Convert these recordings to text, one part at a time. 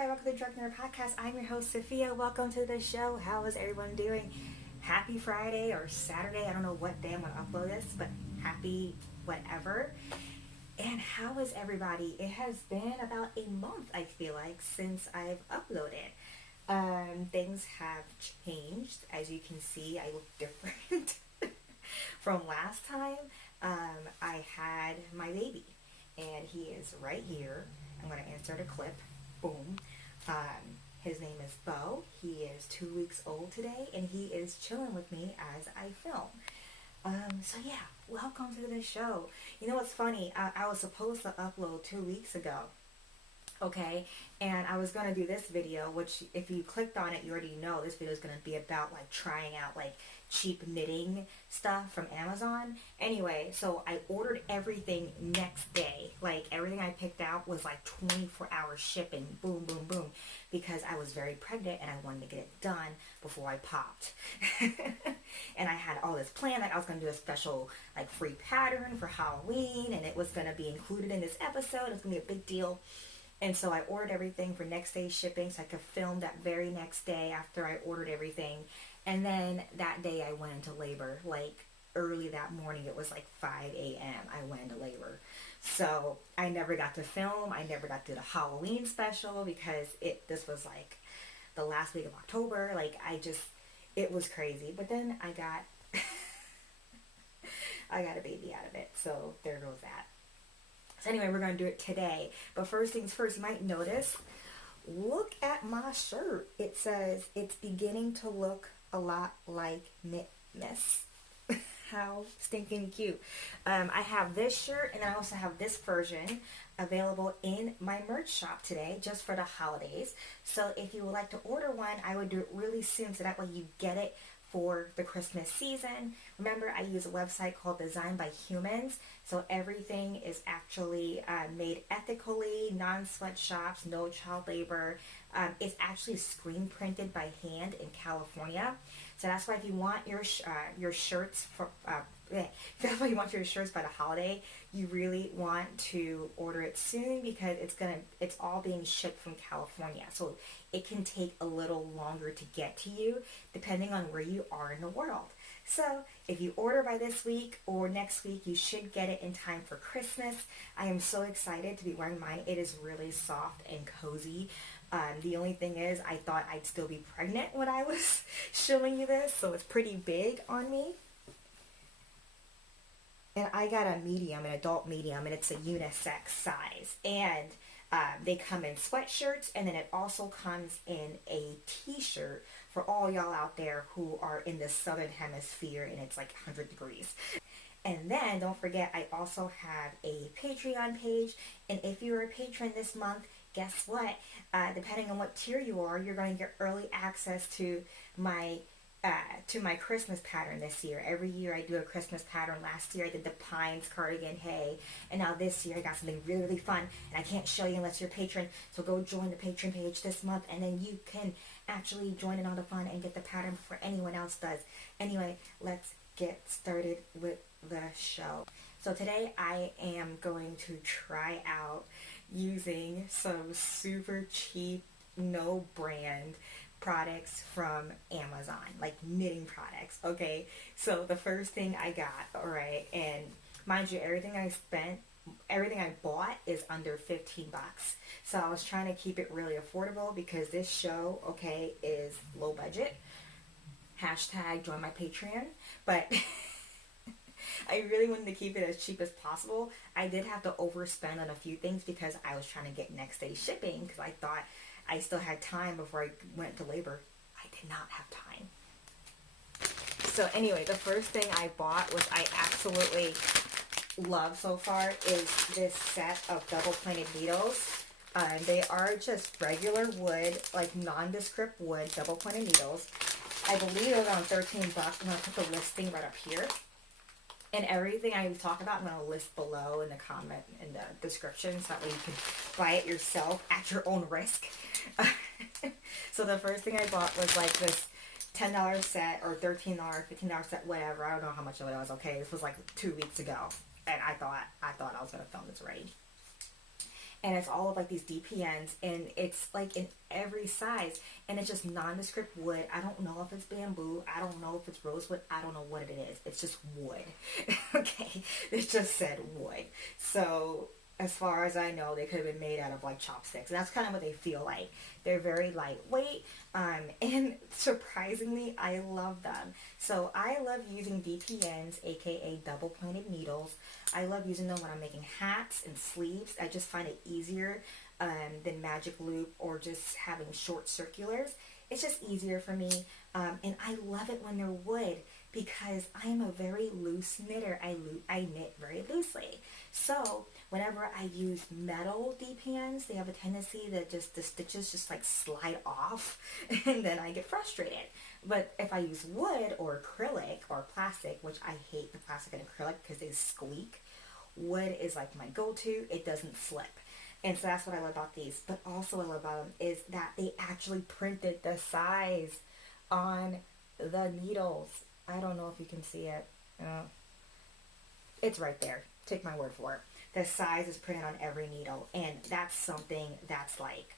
everybody, welcome to the Drug Nerd Podcast. I'm your host, Sophia. Welcome to the show. How is everyone doing? Happy Friday or Saturday. I don't know what day I'm going to upload this, but happy whatever. And how is everybody? It has been about a month, I feel like, since I've uploaded. Things have changed. As you can see, I look different from last time. I had my baby, and he is right here. I'm going to insert a clip. Boom. His name is Bo. He is 2 weeks old today, and he is chilling with me as I film. So yeah, welcome to the show. You know what's funny? I was supposed to upload 2 weeks ago. Okay, and I was going to do this video, which if you clicked on it, you already know this video is going to be about like trying out like cheap knitting stuff from Amazon. Anyway, so I ordered everything next day. Like everything I picked out was like 24-hour shipping, boom, boom, boom, because I was very pregnant and I wanted to get it done before I popped. And I had all this planned, like I was going to do a special like free pattern for Halloween, and it was going to be included in this episode. It was going to be a big deal. And so I ordered everything for next day shipping so I could film that very next day after I ordered everything. And then that day I went into labor, like early that morning. It was like 5 a.m. I went into labor. So I never got to film. I never got to do the Halloween special because this was like the last week of October. Like it was crazy. But then I got a baby out of it. So there goes that. So anyway, we're going to do it today. But first things first, you might notice, look at my shirt. It says, it's beginning to look a lot like Miss. How stinking cute. I have this shirt, and I also have this version available in my merch shop today, just for the holidays. So if you would like to order one, I would do it really soon, so that way you get it for the Christmas season. Remember, I use a website called Designed by Humans, so everything is actually made ethically, non-sweatshops, no child labor. It's actually screen printed by hand in California. So that's why if you want your shirts for that's why you want your shirts by the holiday, you really want to order it soon because it's all being shipped from California. So it can take a little longer to get to you depending on where you are in the world. So if you order by this week or next week, you should get it in time for Christmas. I am so excited to be wearing mine. It is really soft and cozy. The only thing is I thought I'd still be pregnant when I was showing you this, so it's pretty big on me. And I got a medium, an adult medium, and it's a unisex size. And they come in sweatshirts, and then it also comes in a t-shirt for all y'all out there who are in the southern hemisphere and it's like 100 degrees. And then don't forget, I also have a Patreon page, and if you're a patron this month, guess what? Depending on what tier you are, you're going to get early access to my Christmas pattern this year. Every year I do a Christmas pattern. Last year I did the Pines cardigan, hey, and now this year I got something really, really fun, and I can't show you unless you're a patron, so go join the patron page this month, and then you can actually join in on the fun and get the pattern before anyone else does. Anyway, let's get started with the show. So today I am going to try out using some super cheap, no brand products from Amazon, like knitting products. Okay, so the first thing I got, alright, and mind you, everything I bought is under 15 bucks. So I was trying to keep it really affordable because this show, okay, is low budget. Hashtag join my Patreon. But I really wanted to keep it as cheap as possible. I did have to overspend on a few things because I was trying to get next day shipping because I thought I still had time before I went to labor. I did not have time. So anyway, the first thing I bought, which I absolutely love so far, is this set of double pointed needles. They are just regular wood, like nondescript wood, double pointed needles. I believe it was around 13 bucks. I'm going to put the listing right up here. And everything I talk about, I'm going to list below in the comment, in the description, so that way you can buy it yourself at your own risk. So the first thing I bought was like this $10 set or $13, $15 set, whatever. I don't know how much of it was. Okay, this was like 2 weeks ago, and I thought I was going to film this already. and it's all of like these DPNs, and it's like in every size, and it's just nondescript wood. I don't know if it's bamboo, I don't know if it's rosewood, I don't know what it is. It's just wood. Okay, it just said wood. So as far as I know, they could have been made out of like chopsticks. And that's kind of what they feel like. They're very lightweight, and surprisingly, I love them. So I love using DPNs, aka double pointed needles. I love using them when I'm making hats and sleeves. I just find it easier than magic loop or just having short circulars. It's just easier for me, and I love it when they're wood because I am a very loose knitter. I knit very loosely. So whenever I use metal DPNs, they have a tendency that just the stitches just like slide off, and then I get frustrated. But if I use wood or acrylic or plastic, which I hate the plastic and acrylic because they squeak, wood is like my go-to. It doesn't slip. And so that's what I love about these. But also what I love about them is that they actually printed the size on the needles. I don't know if you can see it. It's right there. Take my word for it. The size is printed on every needle. And that's something that's like,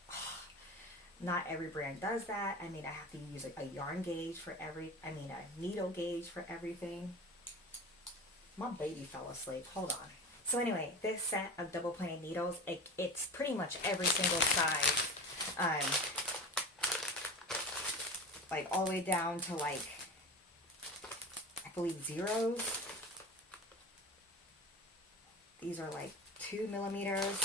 not every brand does that. I mean, I have to use a yarn gauge for a needle gauge for everything. My baby fell asleep. Hold on. So anyway, this set of double pointed needles, it's pretty much every single size, like all the way down to like, I believe zeros. These are like 2 millimeters,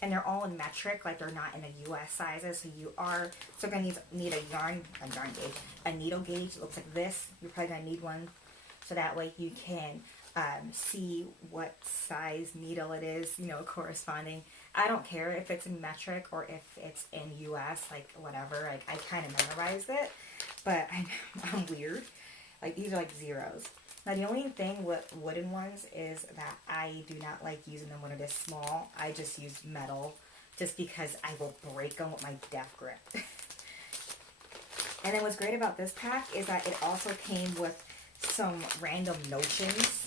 and they're all in metric, like they're not in the US sizes. So you are still gonna need a yarn gauge, a needle gauge. It looks like this. You're probably gonna need one, so that way you can see what size needle it is, you know, corresponding. I don't care if it's in metric or if it's in US, like whatever. Like I kind of memorized it, but I'm weird. Like these are like zeros. Now the only thing with wooden ones is that I do not like using them when it is small. I just use metal just because I will break them with my death grip. And then what's great about this pack is that it also came with some random notions.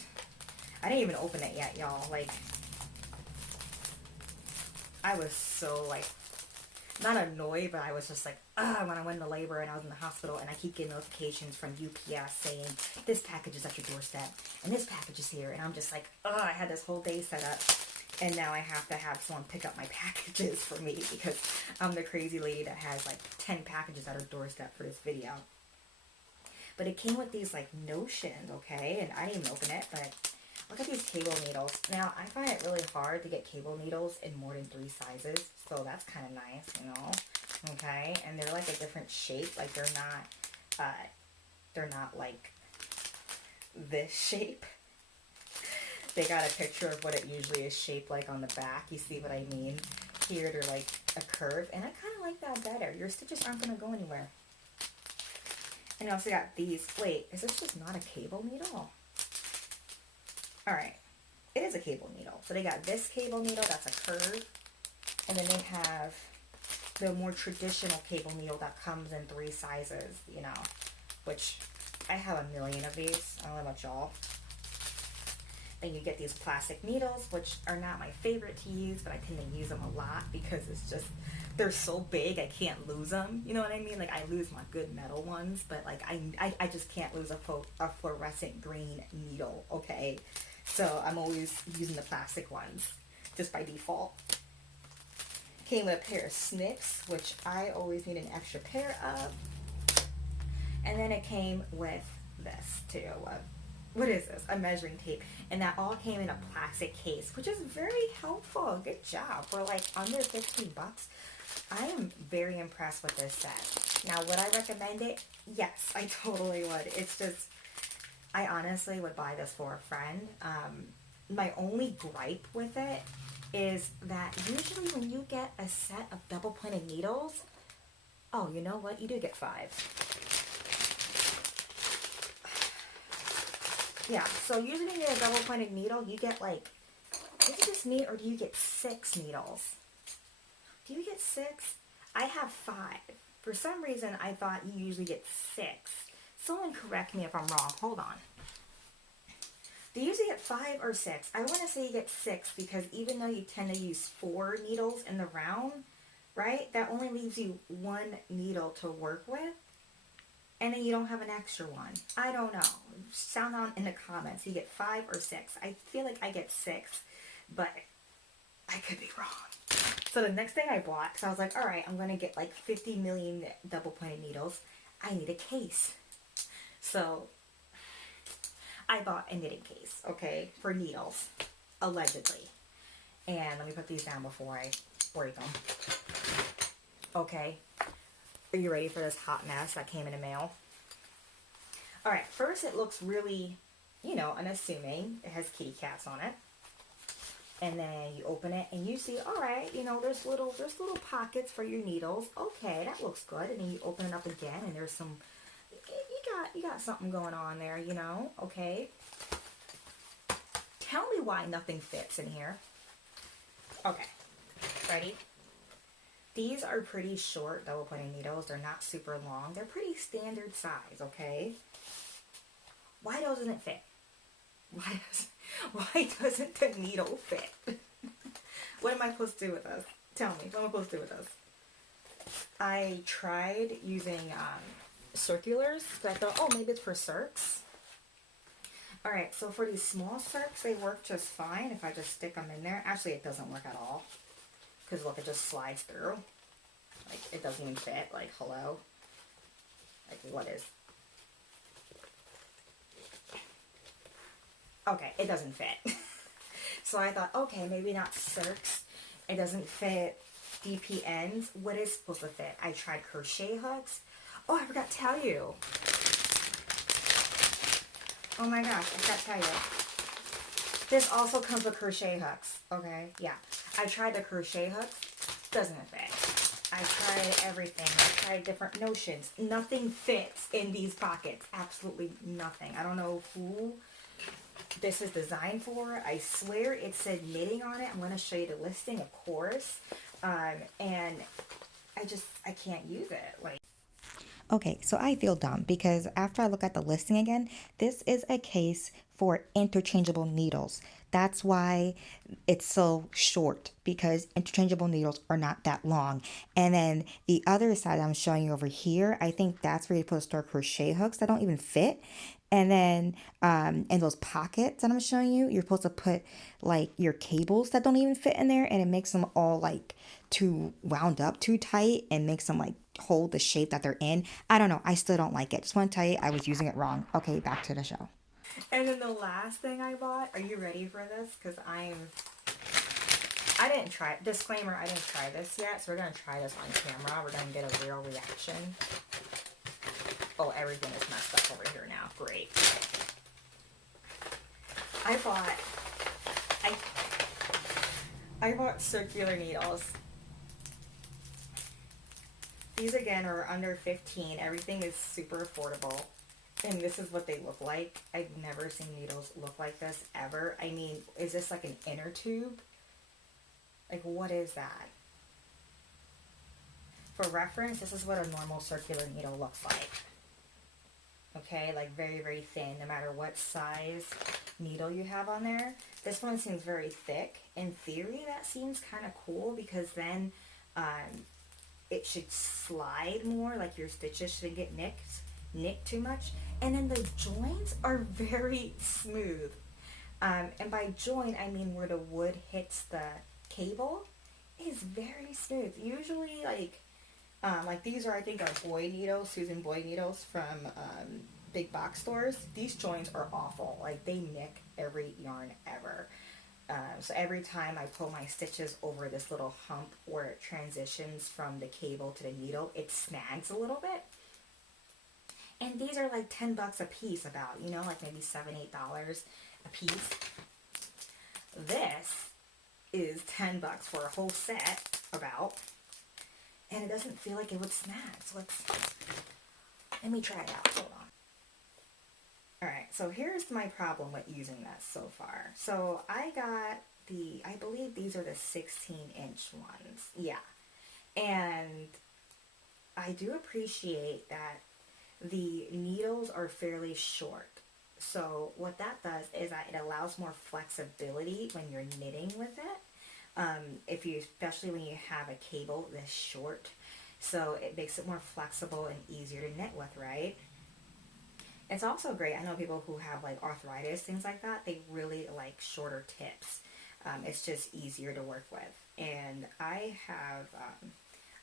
I didn't even open it yet, y'all. Like, I was so, like, not annoyed, but I was just like, when I went into labor and I was in the hospital and I keep getting notifications from UPS saying, this package is at your doorstep and this package is here. And I'm just like, I had this whole day set up and now I have to have someone pick up my packages for me because I'm the crazy lady that has like 10 packages at her doorstep for this video. But it came with these like notions, okay? And I didn't even open it, but look at these cable needles. Now, I find it really hard to get cable needles in more than 3 sizes, so that's kind of nice, you know, okay? And they're like a different shape, like they're not like this shape. They got a picture of what it usually is shaped like on the back. You see what I mean? Here, they're like a curve, and I kind of like that better. Your stitches aren't going to go anywhere. And you also got these. Wait, is this just not a cable needle? Alright, it is a cable needle. So they got this cable needle, that's a curve. And then they have the more traditional cable needle that comes in 3 sizes, you know, which I have a million of these. I don't know about y'all. Then you get these plastic needles, which are not my favorite to use, but I tend to use them a lot because it's just, they're so big, I can't lose them. You know what I mean? Like, I lose my good metal ones, but like, I just can't lose a fluorescent green needle, okay? So I'm always using the plastic ones, just by default. Came with a pair of snips, which I always need an extra pair of. And then it came with this too. What is this? A measuring tape. And that all came in a plastic case, which is very helpful. Good job. For like under 15 bucks. I am very impressed with this set. Now, would I recommend it? Yes, I totally would. It's just, I honestly would buy this for a friend. My only gripe with it is that usually when you get a set of double pointed needles, oh, you know what? You do get 5. Yeah, so usually when you get a double pointed needle, you get like, is it just me or do you get 6 needles? Do you get 6? I have 5. For some reason, I thought you usually get 6. Someone correct me if I'm wrong. Hold on. Do you usually get 5 or 6? I want to say you get 6 because even though you tend to use 4 needles in the round, right? That only leaves you 1 needle to work with. And then you don't have an extra one. I don't know. Sound on in the comments. You get 5 or 6. I feel like I get 6, but I could be wrong. So the next thing I bought, because I was like, all right, I'm going to get like 50 million double pointed needles. I need a case. So I bought a knitting case, okay, for needles, allegedly. And let me put these down before I break them. Okay. Are you ready for this hot mess that came in the mail? Alright, first it looks really, you know, unassuming. It has kitty cats on it. And then you open it and you see, alright, you know, there's little pockets for your needles. Okay, that looks good. And then you open it up again and there's some, you got something going on there, you know, okay. Tell me why nothing fits in here. Okay, ready? These are pretty short double pointed needles. They're not super long. They're pretty standard size, okay? Why doesn't it fit? Why doesn't the needle fit? What am I supposed to do with this? Tell me, what am I supposed to do with this? I tried using circulars, because I thought, oh, maybe it's for circs. Alright, so for these small circs, they work just fine if I just stick them in there. Actually, it doesn't work at all. Because look, it just slides through. Like, it doesn't even fit. Like, hello? Like, what is... Okay, it doesn't fit. So I thought, okay, maybe not circs. It doesn't fit DPNs. What is supposed to fit? I tried crochet hooks. Oh, I forgot to tell you. Oh my gosh, I forgot to tell you. This also comes with crochet hooks. Okay, yeah. I tried the crochet hooks. Doesn't fit. I tried everything. I tried different notions. Nothing fits in these pockets. Absolutely nothing. I don't know who this is designed for. I swear it said knitting on it. I'm going to show you the listing, of course. And I can't use it. Like, okay, so I feel dumb because after I look at the listing again, this is a case for interchangeable needles. That's why it's so short, because interchangeable needles are not that long. And then the other side I'm showing you over here, I think that's where you're supposed to store crochet hooks that don't even fit. And then in those pockets that I'm showing you, you're supposed to put like your cables that don't even fit in there, and it makes them all like too wound up too tight and makes them like hold the shape that they're in. I don't know. I still don't like it. Just want to tell you I was using it wrong. Okay, back to the show. And then the last thing I bought, are you ready for this? Because I didn't try, disclaimer, I didn't try this yet, so we're going to try this on camera. We're going to get a real reaction. Oh, everything is messed up over here now. Great. I bought circular needles. These again are under 15. Everything is super affordable. And this is what they look like. I've never seen needles look like this ever. I mean, is this like an inner tube? Like, what is that? For reference, this is what a normal circular needle looks like. Okay, like very, very thin, no matter what size needle you have on there. This one seems very thick. In theory, that seems kind of cool because then it should slide more, like your stitches shouldn't get nicked too much. And then the joints are very smooth. And by joint, I mean where the wood hits the cable is very smooth. Usually, like these are, I think, are Boyd needles, Susan Boyd needles from big box stores. These joints are awful. Like, they nick every yarn ever. So every time I pull my stitches over this little hump where it transitions from the cable to the needle, it snags a little bit. And these are like 10 bucks a piece, about, you know, like maybe $7, $8 a piece. This is 10 bucks for a whole set, about. And it doesn't feel like it would snag. So let me try it out. Hold on. Alright, so here's my problem with using this so far. So I got I believe these are the 16-inch ones. Yeah. And I do appreciate that the needles are fairly short. So what that does is that it allows more flexibility when you're knitting with it. Especially when you have a cable this short. So it makes it more flexible and easier to knit with, right? It's also great. I know people who have like arthritis, things like that, they really like shorter tips. It's just easier to work with. And I have,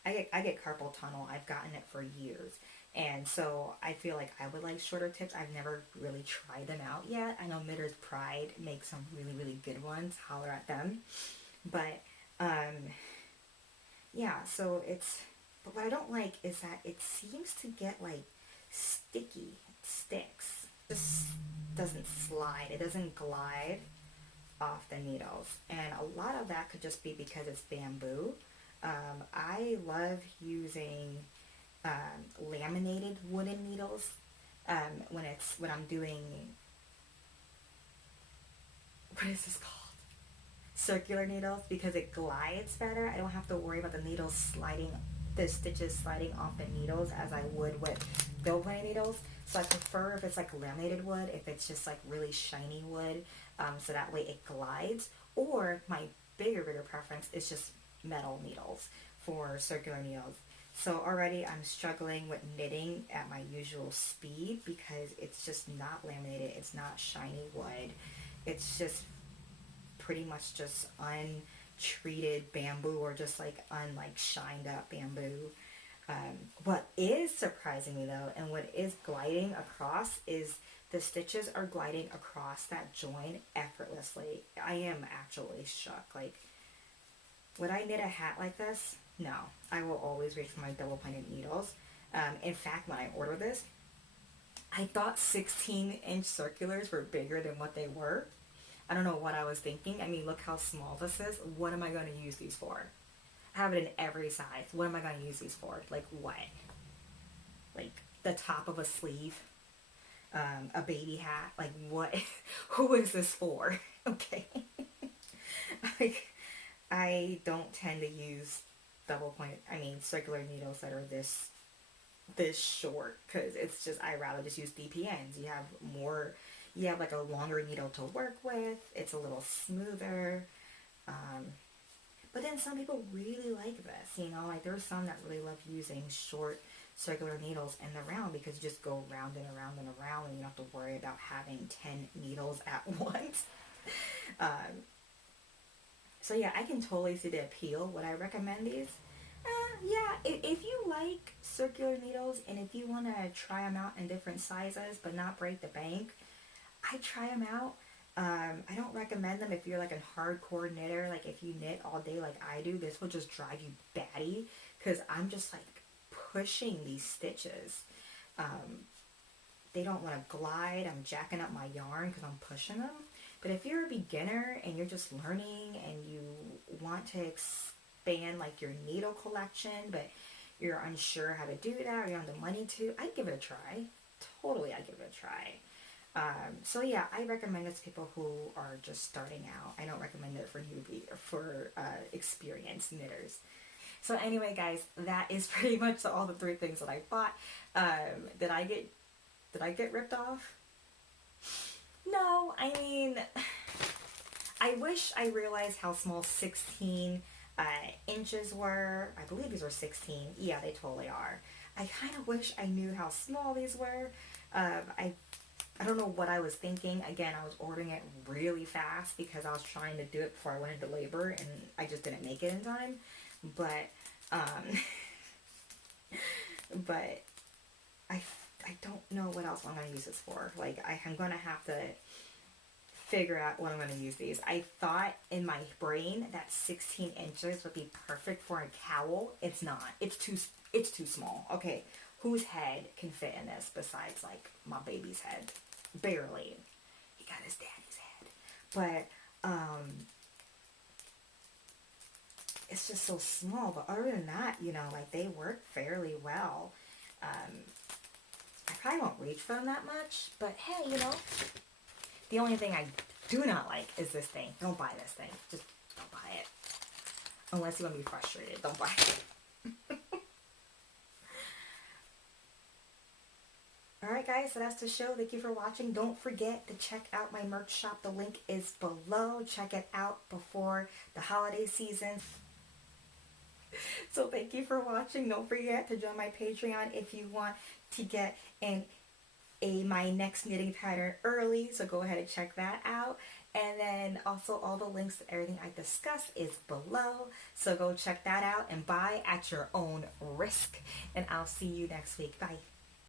I get carpal tunnel. I've gotten it for years. And so I feel like I would like shorter tips. I've never really tried them out yet. I know Knitter's Pride makes some really, really good ones. Holler at them. But, yeah, so but what I don't like is that it seems to get like sticky. It sticks. It just doesn't slide. It doesn't glide off the needles. And a lot of that could just be because it's bamboo. I love using laminated wooden needles when I'm doing, what is this called? Circular needles, because it glides better. I don't have to worry about the stitches sliding off the needles as I would with bill point needles. So I prefer if it's like laminated wood, if it's just like really shiny wood, so that way it glides. Or my bigger preference is just metal needles for circular needles. So already I'm struggling with knitting at my usual speed because it's just not laminated, it's not shiny wood, it's just pretty much just untreated bamboo, or just like shined up bamboo. What is surprising me though, and what is gliding across, is the stitches are gliding across that joint effortlessly. I am actually shook. Like, would I knit a hat like this? No. I will always reach for my double pointed needles. In fact, when I ordered this, I thought 16-inch circulars were bigger than what they were. I don't know what I was thinking. I mean, look how small this is. What am I going to use these for? I have it in every size. What am I going to use these for? Like what? Like the top of a sleeve? A baby hat? Like what? Who is this for? Okay. Like, I don't tend to use circular needles that are this short, because it's just, I rather just use DPNs. You have like a longer needle to work with. It's a little smoother. But then some people really like this, like there's some that really love using short circular needles in the round, because you just go round and around and around, and you don't have to worry about having 10 needles at once. So yeah, I can totally see the appeal. Would I recommend these? Yeah, if you like circular needles, and if you want to try them out in different sizes but not break the bank, I try them out. I don't recommend them if you're like a hardcore knitter. Like if you knit all day like I do, this will just drive you batty, because I'm just like pushing these stitches. They don't want to glide. I'm jacking up my yarn because I'm pushing them. But if you're a beginner and you're just learning and you want to expand like your needle collection, but you're unsure how to do that, or you don't have the money to, I'd give it a try. Totally, I'd give it a try. So yeah, I recommend it to people who are just starting out. I don't recommend it for experienced knitters. So anyway, guys, that is pretty much all the 3 things that I bought. Did I get ripped off? No, I mean, I wish I realized how small 16 inches were. I believe these were 16. Yeah, they totally are. I kind of wish I knew how small these were. I don't know what I was thinking. Again, I was ordering it really fast because I was trying to do it before I went into labor, and I just didn't make it in time. But, but I don't know what else I'm going to use this for. Like, I'm going to have to figure out what I'm going to use these. I thought in my brain that 16 inches would be perfect for a cowl. It's not. It's too small. Okay, whose head can fit in this besides, like, my baby's head? Barely. He got his daddy's head. But, it's just so small. But other than that, like, they work fairly well. I probably won't reach for them that much, but hey, the only thing I do not like is this thing. Don't buy this thing. Just don't buy it. Unless you want to be frustrated. Don't buy it. Alright guys, guys, so that's the show. Thank you for watching. Don't forget to check out my merch shop. The link is below. Check it out before the holiday season. So thank you for watching. Don't forget to join my Patreon if you want to get my next knitting pattern early. So go ahead and check that out. And then also all the links to everything I discussed is below. So go check that out and buy at your own risk. And I'll see you next week. Bye.